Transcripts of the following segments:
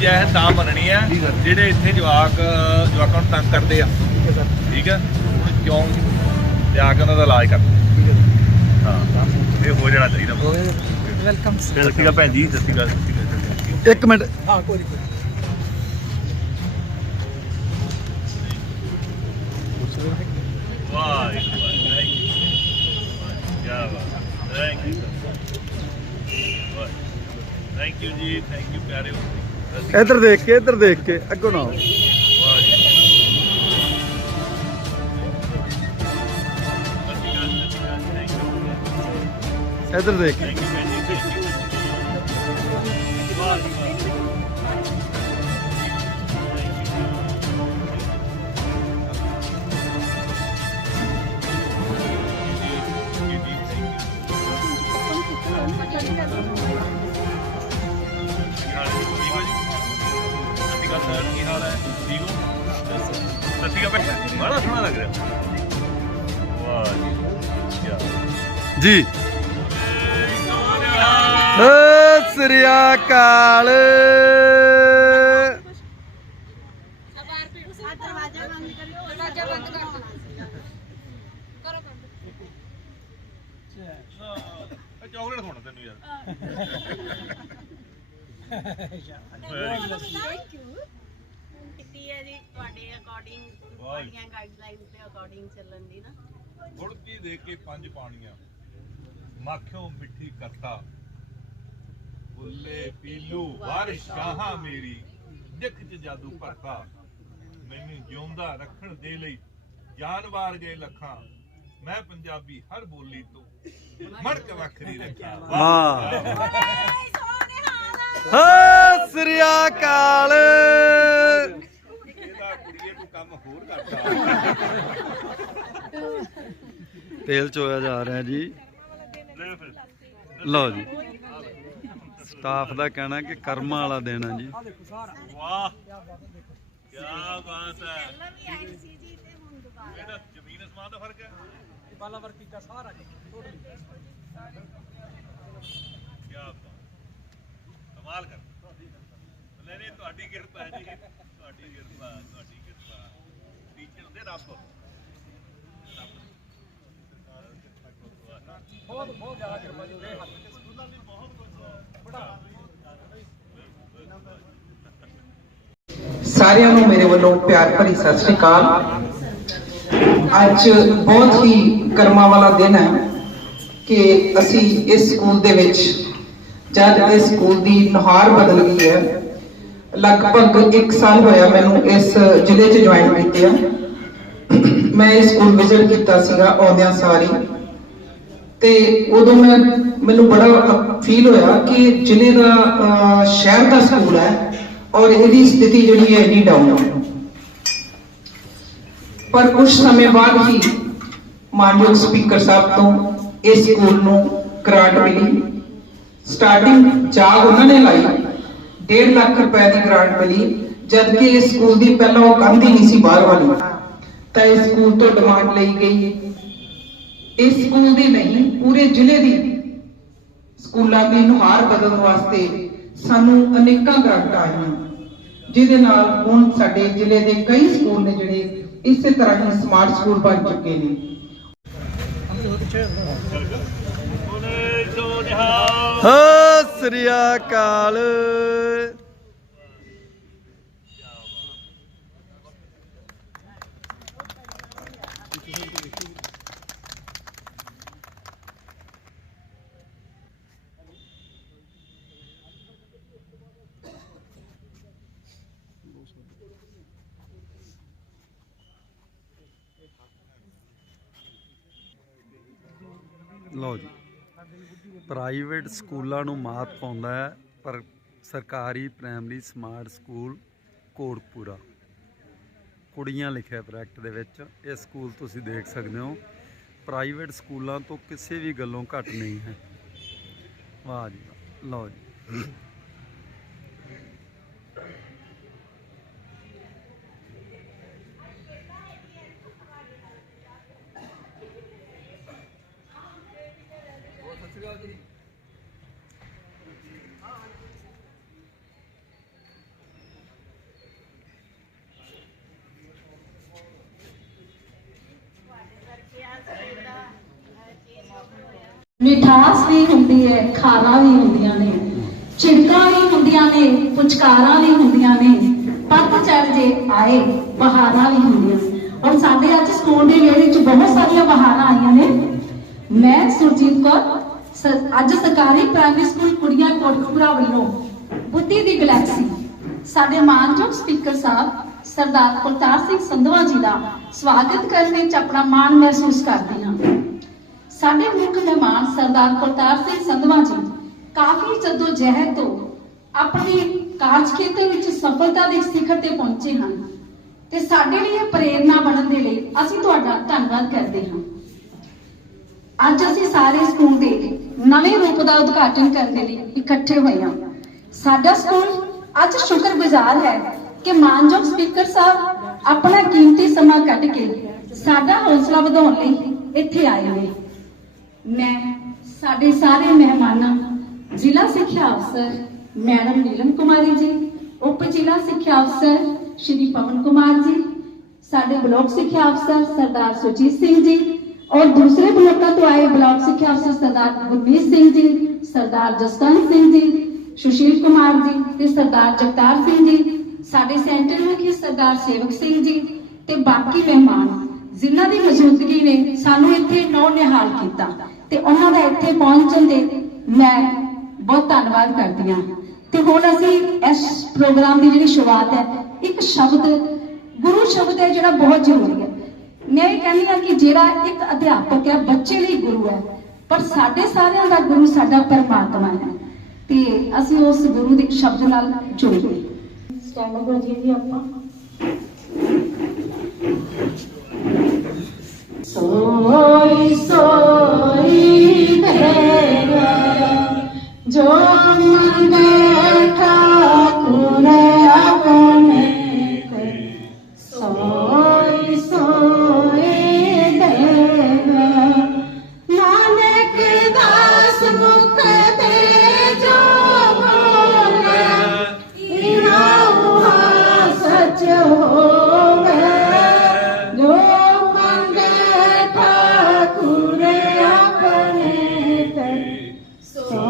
ਜੀ ਸਤਿ ਸ਼੍ਰੀ ਅਕਾਲ ਜਿਹੜੀ ਜੈ ਤਾਂ ਮੰਨਣੀ ਆ ਜਿਹੜੇ ਇੱਥੇ ਜਵਾਕ ਜਵਾਕਾਂ ਨੂੰ ਤੰਗ ਕਰਦੇ ਆ। ਠੀਕ ਆ ਹੁਣ ਕਿਉਂ ਜਾ ਕੇ ਉਹਨਾਂ ਦਾ ਇਲਾਜ ਕਰ ਹਾਂ ਇਹ ਹੋ ਜਾਣਾ ਚਾਹੀਦਾ। ਵੈਲਕਮ ਸਤਿ ਸ਼੍ਰੀ ਅਕਾਲ ਭੈਣ ਜੀ ਸਤਿ ਸ਼੍ਰੀ ਅਕਾਲ। ਇੱਕ ਮਿੰਟ। ਹਾਂ ਕੋਈ ਨਹੀਂ। ਵਾਹ ਵਾਹ ਥੈਂਕ ਯੂ ਬਾਤ ਥੈਂਕ ਯੂ ਥੈਂਕ ਯੂ ਜੀ। ਥੈਂਕ ਯੂ ਪਿਆਰੇ ਅਕਾਲ। ਇੱਧਰ ਦੇਖ ਕੇ ਇੱਧਰ ਦੇਖ ਕੇ ਅੱਗੋਂ ਨਾ ਇੱਧਰ ਦੇਖ ਕੇ। ਜੀ। ਸਤਿ ਸ੍ਰੀ ਅਕਾਲ। ਦਰਵਾਜ਼ਾ ਬੰਦ ਕਰਿਓ ਦਰਵਾਜ਼ਾ ਬੰਦ ਕਰ ਦਿਓ ਕਰੋ ਬੰਦ ਚਾਕਲੇਟ ਖਾਣਾ ਤੈਨੂੰ ਯਾਰ। ਥੈਂਕ ਯੂ ਕਿੱਟੀ ਹੈ ਜੀ। ਤੁਹਾਡੇ ਅਕੋਰਡਿੰਗ ਤੁਹਾਡੀਆਂ ਗਾਈਡਲਾਈਨਸ ਦੇ ਅਕੋਰਡਿੰਗ ਚੱਲਣ ਦੀ ਨਾ ਗੁੜਤੀ ਦੇ ਕੇ ਪੰਜ ਪਾਣੀਆਂ। ਮਾਖਿਓ ਮਿੱਠੀ ਕਰਤਾ। ਬੁੱਲੇ ਪੀਲੂ ਵਾਰਿਸ਼ ਕਹਾ ਮੇਰੀ ਦਿੱਖ ਚ ਜਾਦੂ ਭਰਤਾ। ਮੈਨੂੰ ਜਿਉਂਦਾ ਰੱਖਣ ਦੇ ਲਈ ਜਾਨ ਵਾਰ ਗਏ ਲੱਖਾਂ। ਮੈਂ ਪੰਜਾਬੀ ਹਰ ਬੋਲੀ ਤੋਂ ਮੜਕ ਵੱਖਰੀ ਰੱਖਾਂ। ਵਾਹ। ਸੋਹਣੇ ਹਾਲ ਸਤਿ ਸ੍ਰੀ ਅਕਾਲ। ਇਹਦਾ ਕੁੜੀਏ ਤੂੰ ਕੰਮ ਹੋਰ ਕਰਦਾ। ਤੇਲ ਚੋਇਆ ਜਾ ਰਿਹਾ ਜੀ। ਲਓ ਜੀ। ਸਟਾਫ ਦਾ ਕਹਿਣਾ ਕਿ ਕਰਮਾਂ ਵਾਲਾ ਦਿਨ ਹੈ ਜੀ। ਵਾਹ। ਕੀ ਬਾਤ ਹੈ। ਪਹਿਲਾਂ ਵੀ ਆਈ ਸੀ ਜੀ ਤੇ ਹੁਣ ਦੁਬਾਰਾ ਇਹਦਾ ਜ਼ਮੀਨ ਅਸਮਾਨ ਦਾ ਫ਼ਰਕ ਹੈ। ਬਾਲਾ ਵਰਕੀ ਦਾ ਸਾਰਾ ਜੀ ਕੀ ਬਾਤ। ਕਮਾਲ ਕਰ। ਨਹੀਂ ਨਹੀਂ, ਤੁਹਾਡੀ ਕਿਰਪਾ ਹੈ ਜੀ। ਤੁਹਾਡੀ ਕਿਰਪਾ ਤੁਹਾਡੀ ਕਿਰਪਾ। ਟੀਚਰ ਦੇ ਰੱਬ ਬਹੁਤ ਬਹੁਤ ਜ਼ਿਆਦਾ ਕਿਰਪਾ ਜੀ ਉਹਦੇ ਹੱਥ ਤੇ ਸਕੂਲਾਂ ਵੀ ਬਹੁਤ ਬੜਾ ਸਾਰਿਆਂ ਨੂੰ ਮੇਰੇ ਵੱਲੋਂ ਪਿਆਰ ਭਰੀ ਸਤਿ ਸ੍ਰੀ ਅਕਾਲ। ਅੱਜ ਬਹੁਤ ਹੀ ਕਰਮਾਂ ਵਾਲਾ ਦਿਨ ਹੈ ਕਿ ਅਸੀਂ ਇਸ ਸਕੂਲ ਦੇ ਵਿੱਚ ਜਦ ਇਸ ਸਕੂਲ ਦੀ ਨੁਹਾਰ ਬਦਲ ਗਈ ਹੈ ਲਗਭਗ 1 ਸਾਲ ਹੋਇਆ ਮੈਨੂੰ ਇਸ ਜ਼ਿਲ੍ਹੇ 'ਚ ਜੁਆਇਨ ਕੀਤੇ ਆ। ਮੈਂ ਇਸ ਸਕੂਲ ਵਿਜ਼ਿਟ ਕੀਤਾ ਸੀਗਾ ਆਉਂਦਿਆਂ ਸਾਰੀ ਤੇ ਉਦੋਂ ਮੈਂ, ਮੈਨੂੰ ਬੜਾ ਫੀਲ ਹੋਇਆ ਕਿ ਜ਼ਿਲ੍ਹੇ ਦਾ ਸ਼ਹਿਰ ਦਾ ਸਕੂਲ ਹੈ ਔਰ ਇਹਦੀ ਸਥਿਤੀ ਜਿਹੜੀ ਹੈ ਇੰਨੀ ਡਾਊਨ ਹੈ। ਪਰ ਕੁਝ ਸਮੇਂ ਬਾਅਦ ਹੀ ਮਾਨਯੋਗ ਸਪੀਕਰ ਸਾਹਿਬ ਤੋਂ ਇਸ ਸਕੂਲ ਨੂੰ ਗ੍ਰਾਂਟ ਮਿਲੀ। ਸਟਾਰਟਿੰਗ ਜਾਗ ਉਹਨਾਂ ਨੇ ਲਾਈ 1.5 ਲੱਖ ਰੁਪਏ ਦੀ ਗ੍ਰਾਂਟ ਮਿਲੀ ਜਦ ਕਿ ਇਸ ਸਕੂਲ ਦੀ ਪਹਿਲਾਂ ਉਹ ਕੰਧ ਹੀ ਨਹੀਂ ਸੀ ਬਾਹਰ ਵਾਲੀ। ਤਾਂ ਇਸ ਸਕੂਲ ਤੋਂ ਡਿਮਾਂਡ ਲਈ ਗਈ। ਇਸ ਸਕੂਲ ਦੀ ਨਹੀਂ ਪੂਰੇ ਜ਼ਿਲ੍ਹੇ ਦੀ। ਸਕੂਲਾਂ ਦੀ ਨੁਹਾਰ ਬਦਲਣ ਵਾਸਤੇ ਸਾਨੂੰ ਅਨੇਕਾਂ ਗ੍ਰਾਂਟਾਂ ਆਈਆਂ। ਜਿਹਦੇ ਨਾਲ ਹੁਣ ਸਾਡੇ ਜ਼ਿਲ੍ਹੇ ਦੇ ਕਈ ਸਕੂਲ ਨੇ ਜਿਹੜੇ ਇਸੇ ਤਰ੍ਹਾਂ ਹੀ ਸਮਾਰਟ ਸਕੂਲ ਬਣ ਚੁੱਕੇ ਨੇ। ਸਤਿ ਸ੍ਰੀ ਅਕਾਲ। ਲਓ ਜੀ। ਪ੍ਰਾਈਵੇਟ ਸਕੂਲਾਂ ਨੂੰ ਮਾਤ ਪਾਉਂਦਾ ਹੈ, ਪਰ ਸਰਕਾਰੀ ਪ੍ਰਾਇਮਰੀ ਸਮਾਰਟ ਸਕੂਲ ਕੋਟਪੂਰਾ ਕੁੜੀਆਂ ਲਿਖਿਆ ਬ੍ਰੈਕਟ ਦੇ ਵਿੱਚ, ਇਹ ਸਕੂਲ ਤੁਸੀਂ ਦੇਖ ਸਕਦੇ ਹੋ। ਪ੍ਰਾਈਵੇਟ ਸਕੂਲਾਂ ਤੋਂ ਕਿਸੇ ਵੀ ਗੱਲੋਂ ਘੱਟ ਨਹੀਂ ਹੈ। ਵਾਹ ਜੀ ਲਓ ਜੀ। मिठास भी होंगी है खारा भी होंदिया ने छिड़का भी होंदिया ने पुचकारा भी होंदिया ने पतझड़ जे आए बहारा भी होंगे और साढ़े अच्छे स्कूल च बहुत सारिया बहारा आई ने मैं सुरजीत कौर ਅੱਜ ਸਰਕਾਰੀ ਪ੍ਰਾਇਮਰੀ ਸਕੂਲ ਕੁੜੀਆਂ ਕੋਟਕਪੂਰਾ ਵੱਲੋਂ ਬੁੱਧੀ ਦੀ ਗਲੈਕਸੀ। ਸਾਡੇ ਮਾਨਯੋਗ ਸਪੀਕਰ ਸਾਹਿਬ, ਸਰਦਾਰ ਕੁਲਤਾਰ ਸਿੰਘ ਸੰਧਵਾ ਜੀ ਦਾ ਸਵਾਗਤ ਕਰਨ ਵਿੱਚ ਆਪਣਾ ਮਾਣ ਮਹਿਸੂਸ ਕਰਦੀ ਹਾਂ। ਸਾਡੇ ਮੁੱਖ ਮਹਿਮਾਨ ਸਰਦਾਰ ਕੁਲਤਾਰ ਸਿੰਘ ਸੰਧਵਾ ਜੀ ਕਾਫੀ ਜੱਦੋ ਜਹਿਦ ਤੋਂ ਆਪਣੇ ਕਾਰਜ ਖੇਤਰ ਵਿੱਚ ਸਫਲਤਾ ਦੇ ਸਿਖਰ ਤੇ ਪਹੁੰਚੇ ਹਨ ਤੇ ਸਾਡੇ ਲਈ ਇਹ ਪ੍ਰੇਰਨਾ ਬਣਨ ਦੇ ਲਈ ਅਸੀਂ ਤੁਹਾਡਾ ਧੰਨਵਾਦ ਕਰਦੇ ਹਾਂ। ਅੱਜ ਅਸੀਂ ਸਾਰੇ ਸਕੂਲ ਦੇ ਨਵੇਂ ਰੂਪ ਦਾ ਉਦਘਾਟਨ ਕਰਨ ਦੇ ਲਈ ਇਕੱਠੇ ਹੋਏ ਹਾਂ। ਸਾਡਾ ਸਕੂਲ ਅੱਜ ਸ਼ੁਕਰਗੁਜ਼ਾਰ ਹੈ ਕਿ ਮਾਨਯੋਗ ਸਪੀਕਰ ਸਾਹਿਬ ਆਪਣਾ ਕੀਮਤੀ ਸਮਾਂ ਕੱਢ ਕੇ ਸਾਡਾ ਹੌਸਲਾ ਵਧਾਉਣ ਲਈ ਇੱਥੇ ਆਏ ਨੇ। ਮੈਂ, ਸਾਡੇ ਸਾਰੇ ਮਹਿਮਾਨਾਂ, ਜ਼ਿਲ੍ਹਾ ਸਿੱਖਿਆ ਅਫਸਰ ਮੈਡਮ ਨੀਲਮ ਕੁਮਾਰੀ ਜੀ, ਉਪ ਜ਼ਿਲ੍ਹਾ ਸਿੱਖਿਆ ਅਫਸਰ ਸ਼੍ਰੀ ਪਵਨ ਕੁਮਾਰ ਜੀ, ਸਾਡੇ ਬਲਾਕ ਸਿੱਖਿਆ ਅਫਸਰ ਸਰਦਾਰ ਸੁਜੀਤ ਸਿੰਘ ਜੀ ਔਰ ਦੂਸਰੇ ਬਲਾਕਾਂ ਤੋਂ ਆਏ ਬਲਾਕ ਸਿੱਖਿਆ ਅਫਸਰ ਸਰਦਾਰ ਗੁਰਮੀਤ ਸਿੰਘ ਜੀ, ਸਰਦਾਰ ਜਸਵੰਤ ਸਿੰਘ ਜੀ, ਸੁਸ਼ੀਲ ਕੁਮਾਰ ਜੀ ਤੇ ਸਰਦਾਰ ਜਗਤਾਰ ਸਿੰਘ ਜੀ। ਸਾਡੇ ਸੈਂਟਰ ਵਿਖੇ ਸਰਦਾਰ ਸੇਵਕ ਸਿੰਘ ਜੀ ਤੇ ਬਾਕੀ ਮਹਿਮਾਨ ਜਿਨ੍ਹਾਂ ਦੀ ਮੌਜੂਦਗੀ ਨੇ ਸਾਨੂੰ ਇੱਥੇ ਨੌ ਨਿਹਾਲ ਕੀਤਾ ਤੇ ਉਹਨਾਂ ਦਾ ਇੱਥੇ ਪਹੁੰਚਣ ਦੇ ਮੈਂ ਬਹੁਤ ਧੰਨਵਾਦ ਕਰਦੀ ਹਾਂ। ਤੇ ਹੁਣ ਅਸੀਂ ਇਸ ਪ੍ਰੋਗਰਾਮ ਦੀ ਜਿਹੜੀ ਸ਼ੁਰੂਆਤ ਹੈ, ਇੱਕ ਸ਼ਬਦ, ਗੁਰੂ ਸ਼ਬਦ ਹੈ ਜਿਹੜਾ ਬਹੁਤ ਜ਼ਰੂਰੀ ਹੈ। ਮੈਂ ਇਹ ਕਹਿੰਦੀ ਹਾਂ ਕਿ ਜਿਹੜਾ ਇੱਕ ਅਧਿਆਪਕ ਹੈ ਬੱਚੇ ਲਈ ਗੁਰੂ ਹੈ ਪਰ ਸਾਡੇ ਸਾਰਿਆਂ ਦਾ ਗੁਰੂ ਸਾਡਾ ਪਰਮਾਤਮਾ ਹੈ ਤੇ ਅਸੀਂ ਉਸ ਗੁਰੂ ਦੇ ਸ਼ਬਦ ਨਾਲ ਜੁੜੀਏ ਸਟੈਂਡ ਅਪ ਹੋ ਜਾਈਏ ਜੀ ਆਪਾਂ ਸੋਈ ਸੋਈ ਦੇਵਾ ਜੋ ਮੰਗੇ ਠਾਕੁਰ So,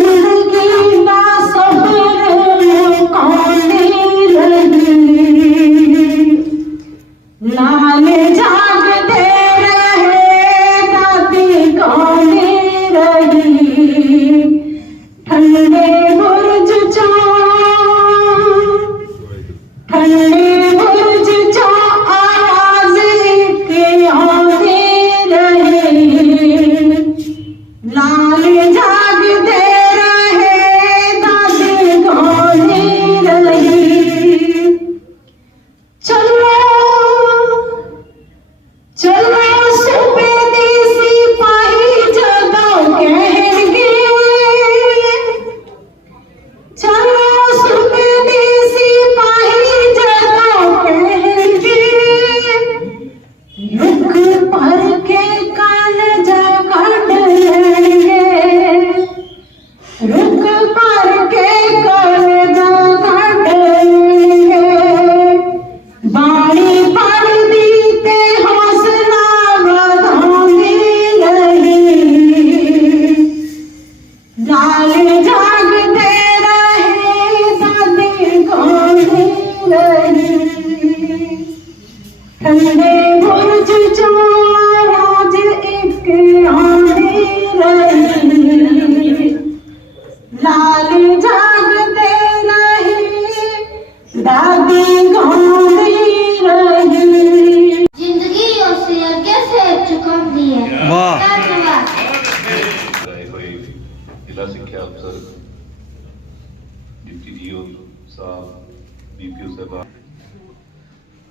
ਸਾਹਿਬ ਬੀਪੀਓ ਸਾਹਿਬ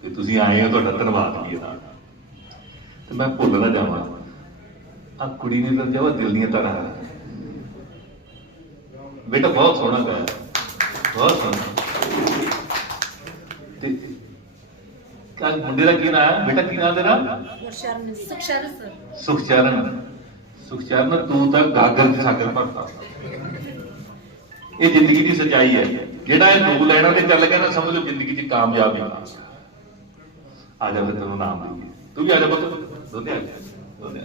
ਤੇ ਤੁਸੀਂ ਆਏ ਹੋ ਤੁਹਾਡਾ ਧੰਨਵਾਦ ਵੀ ਇਹਦਾ ਤੇ ਮੈਂ ਭੁੱਲ ਨਾ ਜਾਵਾਂ। ਆ ਕੁੜੀ ਨੇ ਤਾਂ ਜਵਾ ਦਿਲ ਦੀਆਂ ਤਰ੍ਹਾਂ ਬੇਟਾ ਬਹੁਤ ਸੋਹਣਾ ਗਾਇਆ ਬਹੁਤ ਸੋਹਣਾ। ਤੇ ਕਾ ਮੁੰਡੇ ਦਾ ਕੀ ਨਾਮ ਹੈ? ਬੇਟਾ ਕੀ ਨਾਮ ਤੇਰਾ? ਸੁਖਚਰਨ। ਸੁਖਚਰਨ ਤੂੰ ਤਾਂ ਗਾਗਰ ਚ ਸਾਗਰ ਭਰਤਾ। ਇਹ ਜ਼ਿੰਦਗੀ ਦੀ ਸਚਾਈ ਹੈ। ਜਿਹੜਾ ਇਹ ਦੋ ਲੈਣਾ ਤੇ ਚੱਲ ਗਿਆ ਨਾ ਸਮਝ ਲਓ ਜ਼ਿੰਦਗੀ 'ਚ ਕਾਮਯਾਬ ਹੀ ਆ ਜਾ ਫਿਰ ਤੈਨੂੰ ਨਾਮ ਦਈਏ। ਤੂੰ ਵੀ ਆ ਜਾ ਪੁੱਤ। ਦੋਨੇ ਆ ਦੋਨੇ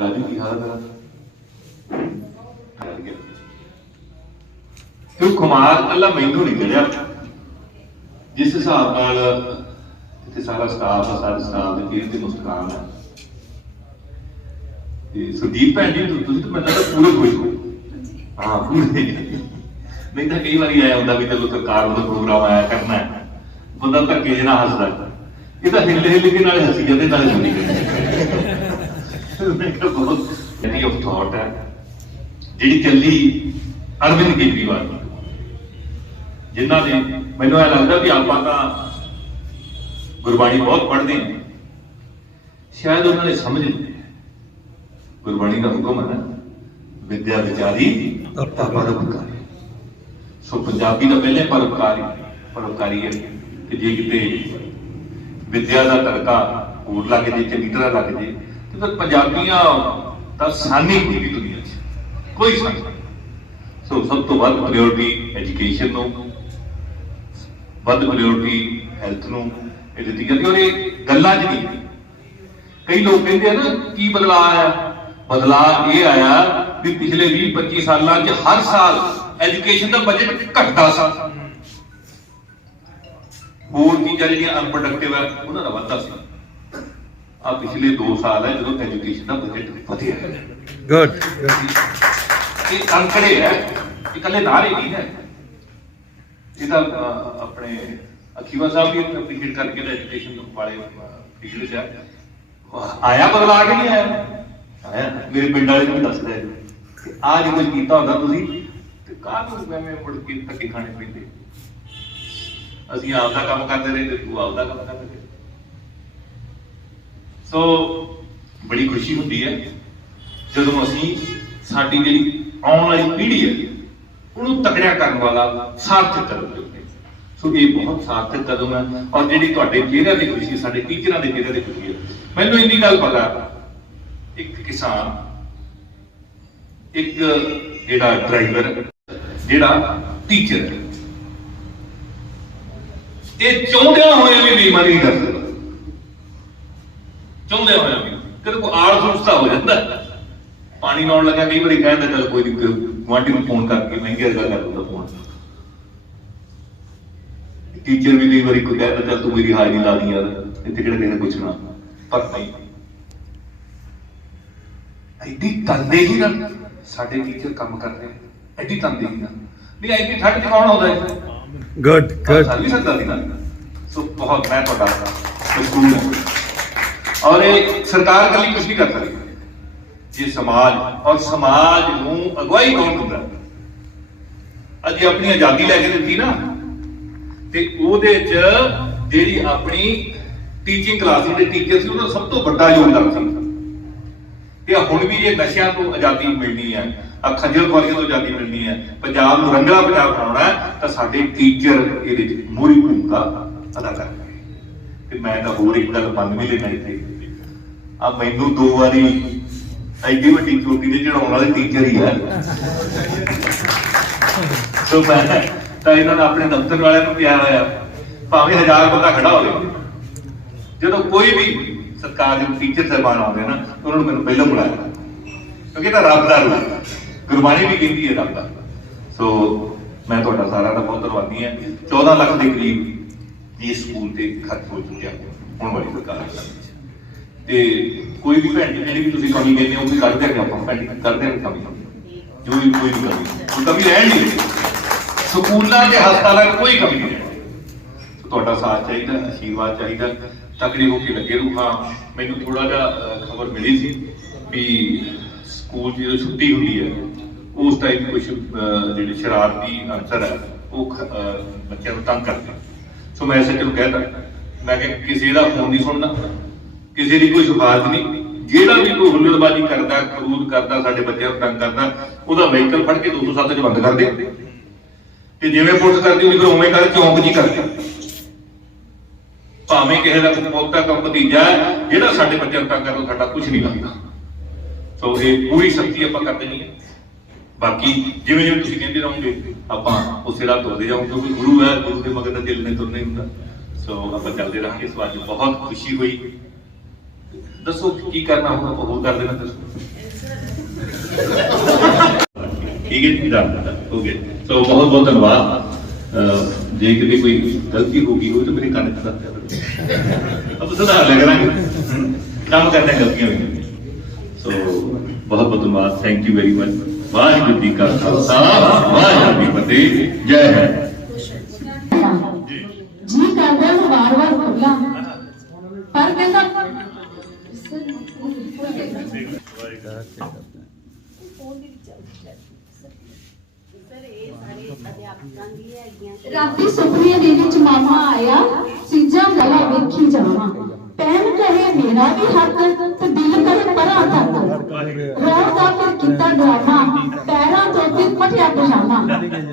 ਰਾਜੂ, ਕੀ ਹਾਲ ਹੈ ਤੇਰਾ? ਕਿਉਂ ਕੁਮਾਰ ਅੱਲਾ ਮੈਨੂੰ ਨਹੀਂ ਚੜਿਆ ਜਿਸ ਹਿਸਾਬ ਨਾਲ ਇੱਥੇ ਸਾਰਾ ਸਟਾਫ ਆ, ਸਾਰੇ ਸਟਾਫ ਦੇ ਚਿਹਰੇ ਤੇ ਮੁਸਕਾਨ ਹੈ ਤੇ ਸੁਦੀਪ ਭੈਣ ਜੀ ਤੁਸੀਂ ਤਾਂ ਮੈਨੂੰ ਪੂਰੇ ਖੁਸ਼ ਹੋ। ਹਾਂ, ਪੂਰੇ। ਨਹੀਂ ਤਾਂ ਕਈ ਵਾਰੀ ਆਇਆ ਹੁੰਦਾ ਵੀ ਚਲੋ ਸਰਕਾਰ ਦਾ ਪ੍ਰੋਗਰਾਮ ਆਇਆ ਕਰਨਾ ਹੈ। ਬੰਦਾ ਧੱਕੇ ਜਿਹਾ ਨਾ ਹੱਸਦਾ ਇਹ ਤਾਂ ਹਿੱਲੇ ਹਿੱਲੇ ਕੇ ਨਾਲ ਹੱਸੀ ਜਾਂਦੇ, ਨਾਲੇ ਸੁਣੀ ਜਾਂਦੇ। ਮੈਂ ਕਿਹਾ ਬਹੁਤ ਜਿਹੜੀ ਆਫ ਥਾਟ ਹੈ। ਜਿਹੜੀ ਚੱਲੀ ਅਰਵਿੰਦ ਕੇਜਰੀਵਾਲ। ਜਿਨ੍ਹਾਂ ਨੇ ਮੈਨੂੰ ਇਹ ਲੱਗਦਾ ਵੀ ਆਪਾਂ ਤਾਂ ਗੁਰਬਾਣੀ ਬਹੁਤ ਪੜ੍ਹਦੇ ਹਾਂ। ਸ਼ਾਇਦ ਉਹਨਾਂ ਨੇ ਸਮਝ ਨਹੀਂ ਗੁਰਬਾਣੀ ਦਾ ਹੁਕਮ ਹੈ ਨਾ, ਵਿਦਿਆ ਵਿਚਾਰੀ ਪਰਉਪਕਾਰੀ। ਸੋ ਪੰਜਾਬੀ ਦਾ ਪਹਿਲੇ ਪਰਉਪਕਾਰੀ ਪਰਉਪਕਾਰੀ ਹੈ ਕਿ ਜੇ ਕਿਤੇ ਵਿਦਿਆ ਦਾ ਤੜਕਾ ਹੋਰ ਲੱਗ ਜੇ, ਚੰਗੀ ਤਰ੍ਹਾਂ ਲੱਗ ਜੇ, ਤੇ ਫਿਰ ਪੰਜਾਬੀਆਂ ਤਾਂ ਸਾਨੀ ਕੋਈ ਵੀ ਦੁਨੀਆ 'ਚ। ਕੋਈ ਸਾਨੀ ਨਹੀਂ। ਸੋ ਸਭ ਤੋਂ ਵੱਧ ਪ੍ਰਾਇੋਰਟੀ ਐਜੂਕੇਸ਼ਨ ਨੂੰ ਵੱਧ ਪ੍ਰਾਇੋਰਟੀ ਹੈਲਥ ਨੂੰ ਇਹ ਦਿੱਤੀ ਔਰ ਇਹ ਗੱਲਾਂ 'ਚ ਨਹੀਂ। ਕਈ ਲੋਕ ਕਹਿੰਦੇ ਆ ਨਾ ਕੀ ਬਦਲਾਅ ਆਇਆ ਬਦਲਾਅ ਇਹ ਆਇਆ ਵੀ ਪਿਛਲੇ 20 25 ਸਾਲਾਂ 'ਚ ਹਰ ਸਾਲ ਐਜੂਕੇਸ਼ਨ ਦਾ ਬਜਟ ਘਟਦਾ ਸੀ। ਹੋਰ ਚੀਜ਼ਾਂ ਜਿਹੜੀਆਂ ਅਨਪ੍ਰੋਡਕਟਿਵ ਹੈ। ਉਹਨਾਂ ਦਾ ਵਾਧਾ ਸੀ। ਆ ਪਿਛਲੇ 2 ਸਾਲ ਹੈ ਜਦੋਂ ਐਜੂਕੇਸ਼ਨ ਦਾ ਬਜਟ ਵਧਿਆ। ਹੈ ਗੁੱਡ ਇਹ ਅੰਕੜੇ ਹੈ। ਇਹ ਇਕੱਲੇ ਨਾਰੇ ਨਹੀਂ ਹੈ। ਇਹ ਆਪਣੇ ਅਖੀਵਾ ਸਾਹਿਬ ਵੀ ਅਪਰੀਸ਼ੀਏਟ ਕਰਕੇ ਦਾ ਐਜੂਕੇਸ਼ਨ ਵਾਲੇ ਪਿਛਲੇ ਚ ਆਇਆ ਬਦਲਾ ਕੇ ਨਹੀਂ ਆਇਆ? ਆਇਆ। ਮੇਰੇ ਪਿੰਡ ਵਾਲੇ ਨੂੰ ਦੱਸਦਾ ਹੈ ਕਿ ਆ ਜੇ ਕੁਝ ਕੀਤਾ ਹੁੰਦਾ ਤੁਸੀਂ, ਤੇ ਕਾਹਨੂੰ ਮੈਂ ਮੁੜ ਕੇ ਧੱਕੇ ਖਾਣੇ ਪੈਂਦੇ? ਅਸੀਂ ਆਪ ਦਾ ਕੰਮ ਕਰਦੇ ਰਹੇ ਤੇ ਤੂੰ ਆਪ ਦਾ ਕੰਮ ਕਰਦੇ ਰਹੇ। ਸੋ ਬੜੀ ਖੁਸ਼ੀ ਹੁੰਦੀ ਹੈ ਜਦੋਂ ਅਸੀਂ ਸਾਡੀ ਜਿਹੜੀ ਆਉਣ ਵਾਲੀ ਪੀੜ੍ਹੀ ਹੈ ਉਹਨੂੰ ਤਕੜਿਆ ਕਰਨ ਵਾਲਾ ਸਾਰਥਕ ਕਦਮ ਚੁੱਕੇ ਸੋ। ਇਹ ਬਹੁਤ ਸਾਰਥਕ ਕਦਮ ਹੈ ਔਰ ਜਿਹੜੀ ਤੁਹਾਡੇ ਚਿਹਰੇ ਦੀ ਖੁਸ਼ੀ, ਸਾਡੇ ਟੀਚਰਾਂ ਦੇ ਚਿਹਰੇ ਦੀ ਖੁਸ਼ੀ ਹੈ। ਮੈਨੂੰ ਇੰਨੀ ਗੱਲ ਪਤਾ ਇੱਕ ਕਿਸਾਨ, ਇੱਕ ਜਿਹੜਾ ਡਰਾਈਵਰ, ਜਿਹੜਾ ਟੀਚਰ ਇਹ ਚਾਹੁੰਦਿਆਂ ਹੋਇਆ ਵੀ ਬੇਈਮਾਨੀ ਨਹੀਂ ਕਰ ਸਕਦਾ। ਚਾਹੁੰਦਿਆਂ ਹੋਇਆ ਵੀ। ਕਦੇ ਕੋਈ ਆਲ ਸੁਸਤਾ ਹੋ ਜਾਂਦਾ। ਪਾਣੀ ਲਾਉਣ ਲੱਗਾ, ਕਈ ਵਾਰੀ ਕਹਿੰਦਾ ਚੱਲ ਕੋਈ ਨਹੀਂ ਗੁਆਂਢੀ ਨੂੰ ਫੋਨ ਕਰਕੇ ਮਹਿੰਗੇ ਵਰਗਾ ਕਰ ਦਿੰਦਾ ਫੋਨ ਟੀਚਰ ਵੀ ਕਈ ਵਾਰੀ ਕੋਈ ਕਹਿੰਦਾ ਚੱਲ ਤੂੰ ਮੇਰੀ ਹਾਜ਼ਰੀ ਲਾ ਦੀ ਯਾਰ ਇੱਥੇ ਕਿਹੜਾ ਕਿਸੇ ਪੁੱਛਣਾ? ਪਰ ਨਹੀਂ। ਐਡੀ ਤੰਦੇਹੀ ਨਾਲ ਸਾਡੇ ਟੀਚਰ ਕੰਮ ਕਰਦੇ ਐਡੀ ਤੰਦੇਹੀ ਨਾਲ। ਨਹੀਂ ਐਡੀ ਠੱਡ ਚ ਕੌਣ ਆਉਂਦਾ ਹੈ ਗੁੱਡ ਗੁੱਡ ਕਰ ਵੀ ਸਕਦਾ ਸੀ ਬਹੁਤ ਮੈਂ ਤੁਹਾਡਾ ਮਸ਼ਕੂਰ ਹਾਂ ਔਰ ਇਹ ਸਰਕਾਰ ਕੱਲੀ ਕੁਝ ਨਹੀਂ ਕਰ ਸਕਦੀ। ਇਹ ਸਮਾਜ, ਔਰ ਸਮਾਜ ਨੂੰ ਅਗਵਾਈ ਕੌਣ ਦਿੰਦਾ? ਅੱਜ ਆਪਣੀ ਆਜ਼ਾਦੀ ਲੈ ਕੇ ਦਿੱਤੀ ਨਾ। ਤੇ ਉਹਦੇ ਚ ਜਿਹੜੀ ਆਪਣੀ ਟੀਚਿੰਗ ਕਲਾਸ ਦੇ ਟੀਚਰ ਸੀ, ਉਹਦਾ ਸਭ ਤੋਂ ਵੱਡਾ ਯੋਗਦਾਨ ਸੀ ਤੇ ਹੁਣ ਵੀ ਜੇ ਨਸ਼ਿਆਂ ਤੋਂ ਆਜ਼ਾਦੀ ਮਿਲਣੀ ਹੈ ਆ ਖੱਜਲ ਖੁਆਰੀਆਂ ਤੋਂ ਆਜ਼ਾਦੀ ਮਿਲਣੀ ਹੈ, ਪੰਜਾਬ ਨੂੰ ਰੰਗਲਾ ਪੰਜਾਬ ਬਣਾਉਣਾ ਤਾਂ ਸਾਡੇ ਟੀਚਰ ਇਹਦੇ ਵਿੱਚ ਮੂਰੀ ਭੂਮਿਕਾ ਅਦਾ ਕਰਨਗੇ। ਤੇ ਮੈਂ ਤਾਂ ਹੋਰ ਇੱਕ ਗੱਲ ਮੰਨ ਵੀ ਲੈਣਾ ਇੱਥੇ। ਆ ਮੈਨੂੰ ਦੋ ਵਾਰੀ ਐਡੀ ਵੱਡੀ ਚੋਟੀ ਤੇ ਚੜਾਉਣ ਵਾਲੇ ਟੀਚਰ ਹੀ ਆ। ਸੋ ਮੈਂ ਤਾਂ ਇਹਨਾਂ ਨੇ ਆਪਣੇ ਦਫ਼ਤਰ ਵਾਲਿਆਂ ਨੂੰ ਕਿਹਾ ਹੋਇਆ ਭਾਵੇਂ ਹਜ਼ਾਰ ਬੰਦਾ ਖੜਾ ਹੋਵੇ। ਜਦੋਂ ਕੋਈ ਵੀ ਸਰਕਾਰ ਦੇ ਟੀਚਰ ਸਾਹਿਬਾਨ ਆਉਂਦੇ ਨਾ, ਉਹਨਾਂ ਨੂੰ ਮੈਨੂੰ ਪਹਿਲਾਂ ਬੁਲਾਇਆ। ਕਿਉਂਕਿ ਇਹ ਤਾਂ ਰੱਬ ਦਾ ਰੂਪ ਗੁਰਬਾਣੀ ਵੀ ਕਹਿੰਦੀ ਹੈ ਰੱਬ ਦਾ। ਸੋ ਮੈਂ ਤੁਹਾਡਾ ਸਾਰਿਆਂ ਦਾ ਬਹੁਤ ਧੰਨਵਾਦੀ ਹਾਂ। 14 ਲੱਖ ਦੇ ਕਰੀਬ ਇਸ ਸਕੂਲ ਤੇ ਖਰਚ ਹੋ ਚੁੱਕਿਆ। ਹੁਣ ਵਾਲੀ ਸਰਕਾਰ ਦੇ। ਤੇ ਕੋਈ ਵੀ ਭੈਣ ਜਿਹੜੀ ਵੀ ਤੁਸੀਂ ਕਮੀ ਕਹਿੰਦੇ ਹੋ, ਉਹ ਕੱਢ ਦਿਆਂਗੇ ਆਪਾਂ, ਭੈਣ ਜੀ ਕਰ ਕਮੀ। ਜੋ ਵੀ ਕੋਈ ਵੀ ਕਮੀ। ਕੋਈ ਕਮੀ ਰਹਿਣ ਨਹੀਂ ਸਕੂਲਾਂ ਤੇ ਹਸਪਤਾਲਾਂ ਕੋਈ ਕਮੀ ਨਹੀਂ ਤੁਹਾਡਾ ਸਾਥ ਚਾਹੀਦਾ ਆਸ਼ੀਰਵਾਦ ਚਾਹੀਦਾ। ਤਕੜੀ ਹੋ ਕੇ ਲੱਗੇ ਰਹੋ। ਹਾਂ, ਮੈਨੂੰ ਥੋੜਾ ਜਿਹਾ ਖਬਰ ਮਿਲੀ ਸੀ ਵੀ ਸਕੂਲ ਜਦੋਂ ਛੁੱਟੀ ਹੁੰਦੀ ਹੈ, ਉਸ ਟਾਈਮ ਕੁਝ ਜਿਹੜੇ ਸ਼ਰਾਰਤੀ ਅਨਸਰ ਹੈ, ਉਹ ਬੱਚਿਆਂ ਨੂੰ ਤੰਗ ਕਰਦੇ। ਸੋ ਮੈਂ ਐਸੇ ਨੂੰ ਕਹਿਤਾ। ਮੈਂ ਕਿ ਕਿਸੇ ਦਾ ਫੋਨ ਨਹੀਂ ਸੁਣਨਾ। ਕਿਸੇ ਦੀ ਕੋਈ ਸਿਫਾਰਿਸ਼ ਨਹੀਂ। ਜਿਹੜਾ ਵੀ ਕੋਈ ਹੁੱਲੜਬਾਜ਼ੀ ਕਰਦਾ ਕਰੂਦ ਕਰਦਾ, ਸਾਡੇ ਬੱਚਿਆਂ ਨੂੰ ਤੰਗ ਕਰਦਾ, ਉਹਦਾ ਵਹੀਕਲ ਫੜ ਕੇ 207 ਚ ਬੰਦ ਕਰ ਦੇ। ਤੇ ਜਿਵੇਂ ਪੁਲਿਸ ਕਰਦੀ ਹੁੰਦੀ, ਫਿਰ ਉਵੇਂ ਕਰ ਚੌਂਕ ਜੀ ਕਰਦੇ ਭਾਵੇਂ ਕਿਸੇ ਦਾ ਪੋਤਾ ਕੰਮ ਭਤੀਜਾ ਜਿਹੜਾ ਸਾਡੇ ਬੱਚਿਆਂ ਨੂੰ ਤੰਗ ਕਰਦਾ ਸਾਡਾ ਕੁਝ ਨਹੀਂ ਲੱਗਦਾ ਸੋ ਇਹ ਪੂਰੀ ਸ਼ਕਤੀ ਆਪਾਂ ਕਰ ਦੇਣੀ ਹੈ। ਬਾਕੀ ਜਿਵੇਂ ਜਿਵੇਂ ਤੁਸੀਂ ਕਹਿੰਦੇ ਰਹੋਗੇ, ਆਪਾਂ ਉਸੇ ਰਾਹ ਤੁਰਦੇ ਜਾਵਾਂਗੇ, ਕਿਉਂਕਿ ਗੁਰੂ ਹੈ, ਗੁਰੂ ਦੇ ਮਗਰ ਤਾਂ ਦਿਲ ਨੇ ਤੁਰਨਾ ਹੀ ਹੁੰਦਾ। ਸੋ ਆਪਾਂ ਚੱਲਦੇ ਰਹਾਂਗੇ। ਇਸ ਵਾਰ ਬਹੁਤ ਖੁਸ਼ੀ ਹੋਈ। ਦੱਸੋ ਕੀ ਕਰਨਾ ਹੋਊਗਾ ਆਪਾਂ ਹੋਰ ਕਰ ਦੇਣਾ ਦੱਸੋ ਠੀਕ ਹੈ ਜੀ ਦਾ ਹੋ ਗਿਆ ਸੋ ਬਹੁਤ ਬਹੁਤ ਧੰਨਵਾਦ ਅਹ ਜੇ ਕਿਤੇ ਕੋਈ ਗਲਤੀ ਹੋ ਗਈ ਹੋਵੇ ਤਾਂ ਮੇਰੇ ਕੰਨ 'ਚ ਦੱਸ ਦਿਆ ਅਬ ਸੁਧਾਰ ਲਿਆ ਕਰਾਂਗੇ ਕੰਮ ਕਰਦੇ ਹਾਂ ਗਲਤੀਆਂ ਵੀ ਸੋ ਬਹੁਤ ਬਹੁਤ ਧੰਨਵਾਦ thank you very much Waheguru ji ਕਾ ਖਾਲਸਾ ਵਾਹਿਗੁਰੂ ਜੀ ਕੀ ਫਤਿਹ ਜੈ ਹੈ ਰਾਤੀ ਸੁਪਨੇ ਦੇ ਵਿੱਚ ਮਾਮਾ ਆਇਆ ਸੀਜਾ ਗਲਾ ਵੇਖੀ ਜਾਵਾਂ। ਪੈਨ ਕਹੇ, ਮੇਰਾ ਵੀ ਹੱਕ ਤੇ ਦਿਲ ਕਹੇ, ਪਰਾਂ ਤੱਕ। ਰੋਣ ਦਾ ਫਿਰ ਕੀਤਾ ਡਰਾਮਾ, ਪੈਰਾਂ ਤੋਂ ਫਿਰ ਫਟਿਆ ਪਜਾਮਾ।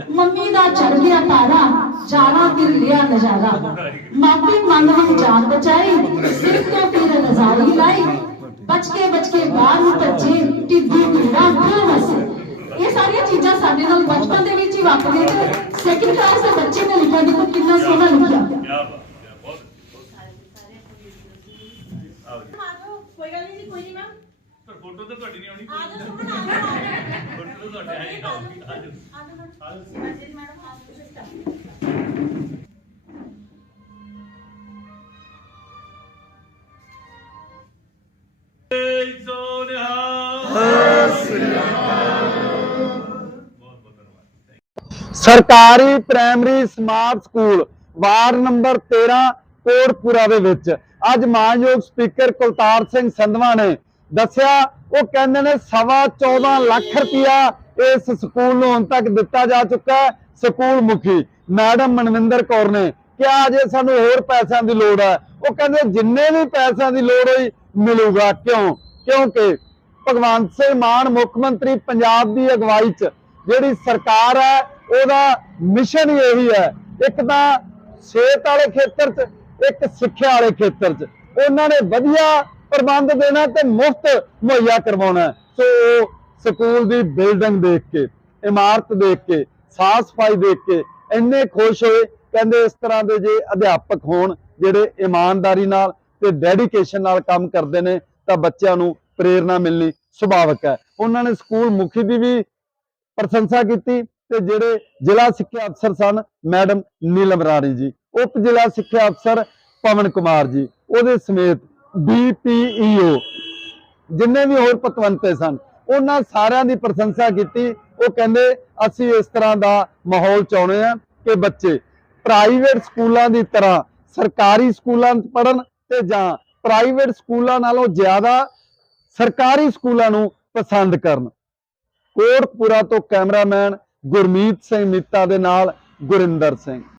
ਮੰਮੀ ਦਾ ਚੜ ਗਿਆ ਤਾਰਾ, ਜਾਣਾ ਫਿਰ ਲਿਆ ਨਜ਼ਾਰਾ। ਮਾਪੇ ਮਨ ਨੂੰ ਜਾਨ ਬਚਾਈ ਸਿਰ ਤੋਂ ਫਿਰ ਨਜ਼ਾਰੀ ਲਾਈ। ਬਚ ਕੇ ਬਚ ਕੇ ਬਾਹਰ ਨੂੰ ਭੱਜੇ ਟਿੱਡੀ ਕੀੜਾ ਖੂਹ ਵਸੇ। ਇਹ ਸਾਰੀਆਂ ਚੀਜ਼ਾਂ ਸਾਡੇ ਨਾਲ ਬਚਪਨ ਦੇ ਵਿੱਚ ਹੀ ਵਾਪਰੀਆਂ ਤੇ ਸੈਕਿੰਡ ਕਲਾਸ ਦੇ ਬੱਚੇ ਨੇ ਲਿਖਿਆ ਦੇਖੋ ਕਿੰਨਾ ਸੋਹਣਾ ਲਿਖਿਆ। ਕੋਈ ਗੱਲ ਨਹੀਂ ਕੋਈ ਨਹੀਂ ਮੈਮ ਪਰ ਫੋਟੋ ਤਾਂ ਤੁਹਾਡੀ ਨਹੀਂ ਆਉਣੀ। ਆ ਜਾਓ ਆ ਜਾਓ ਫੋਟੋ ਤਾਂ ਤੁਹਾਡੇ ਆਈ ਆਉਗੀ ਆ ਜਾਓ। ਮੈਡਮ ਸਰਕਾਰੀ primary smart school ward number 13 Kotpura ਦੇ ਵਿੱਚ। ਅੱਜ ਮਾਨਯੋਗ ਸਪੀਕਰ ਕੁਲਤਾਰ ਸਿੰਘ ਸੰਧਵਾ ਨੇ ਦੱਸਿਆ, ਉਹ ਕਹਿੰਦੇ ਨੇ ਸਵਾ 14 ਲੱਖ ਰੁਪਇਆ ਇਸ ਸਕੂਲ ਨੂੰ ਹੁਣ ਤੱਕ ਦਿੱਤਾ ਜਾ ਚੁੱਕਾ ਹੈ, ਸਕੂਲ ਮੁਖੀ ਮੈਡਮ ਮਨਵਿੰਦਰ ਕੌਰ ਨੇ। ਕਿਹਾ ਅਜੇ ਸਾਨੂੰ ਹੋਰ ਪੈਸਿਆਂ ਦੀ ਲੋੜ ਹੈ? ਉਹ ਕਹਿੰਦੇ ਜਿੰਨੇ ਵੀ ਪੈਸਿਆਂ ਦੀ ਲੋੜ ਹੋਈ ਮਿਲੂਗਾ। ਕਿਉਂ? ਕਿਉਂਕਿ ਭਗਵੰਤ ਸਿੰਘ ਮਾਨ ਮੁੱਖ ਮੰਤਰੀ ਪੰਜਾਬ ਦੀ ਅਗਵਾਈ 'ਚ ਜਿਹੜੀ ਸਰਕਾਰ ਹੈ, ਉਹਦਾ ਮਿਸ਼ਨ ਹੀ ਇਹੀ ਹੈ। ਇੱਕ ਤਾਂ ਸਿਹਤ ਵਾਲੇ ਖੇਤਰ 'ਚ, ਇੱਕ ਸਿੱਖਿਆ ਵਾਲੇ ਖੇਤਰ 'ਚ। ਉਹਨਾਂ ਨੇ ਵਧੀਆ ਪ੍ਰਬੰਧ ਦੇਣਾ ਤੇ ਮੁਫਤ ਮੁਹੱਈਆ ਕਰਵਾਉਣਾ। ਸੋ ਉਹ ਸਕੂਲ ਦੀ ਬਿਲਡਿੰਗ ਦੇਖ ਕੇ, ਇਮਾਰਤ ਦੇਖ ਕੇ, ਸਾਫ਼ ਸਫ਼ਾਈ ਦੇਖ ਕੇ ਇੰਨੇ ਖੁਸ਼ ਹੋਏ। ਕਹਿੰਦੇ ਇਸ ਤਰ੍ਹਾਂ ਦੇ ਜੇ ਅਧਿਆਪਕ ਹੋਣ, ਜਿਹੜੇ ਇਮਾਨਦਾਰੀ ਨਾਲ ਤੇ ਡੈਡੀਕੇਸ਼ਨ ਨਾਲ ਕੰਮ ਕਰਦੇ ਨੇ, ਤਾਂ ਬੱਚਿਆਂ ਨੂੰ ਪ੍ਰੇਰਣਾ ਮਿਲਣੀ ਸੁਭਾਵਿਕ ਹੈ। ਉਹਨਾਂ ਨੇ ਸਕੂਲ ਮੁਖੀ ਦੀ ਵੀ ਪ੍ਰਸ਼ੰਸਾ ਕੀਤੀ ਤੇ ਜਿਹੜੇ ਜ਼ਿਲ੍ਹਾ ਸਿੱਖਿਆ ਅਫਸਰ ਸਨ, ਮੈਡਮ ਨੀਲਮ ਰਾਣੀ ਜੀ, ਉਪ ਜ਼ਿਲ੍ਹਾ ਸਿੱਖਿਆ ਅਫਸਰ ਪਵਨ ਕੁਮਾਰ ਜੀ, ਉਹਦੇ ਸਮੇਤ ਡੀਪੀਈਓ ਜਿੰਨੇ ਵੀ ਹੋਰ ਪਤਵੰਤੇ ਸਨ, ਉਹਨਾਂ ਸਾਰਿਆਂ ਦੀ ਪ੍ਰਸ਼ੰਸਾ ਕੀਤੀ। ਉਹ ਕਹਿੰਦੇ, ਅਸੀਂ ਇਸ ਤਰ੍ਹਾਂ ਦਾ ਮਾਹੌਲ ਚਾਹੁੰਦੇ ਆ ਕਿ ਬੱਚੇ ਪ੍ਰਾਈਵੇਟ ਸਕੂਲਾਂ ਦੀ ਤਰ੍ਹਾਂ ਸਰਕਾਰੀ ਸਕੂਲਾਂ 'ਚ ਪੜਨ ਤੇ ਜਾਂ ਪ੍ਰਾਈਵੇਟ ਸਕੂਲਾਂ ਨਾਲੋਂ ਜ਼ਿਆਦਾ ਸਰਕਾਰੀ ਸਕੂਲਾਂ ਨੂੰ ਪਸੰਦ ਕਰਨ। ਕੋਟਪੁਰਾ ਤੋਂ ਕੈਮਰਾਮੈਨ ਗੁਰਮੀਤ ਸਿੰਘ ਮਿੱਤਾ ਦੇ ਨਾਲ ਗੁਰਿੰਦਰ ਸਿੰਘ।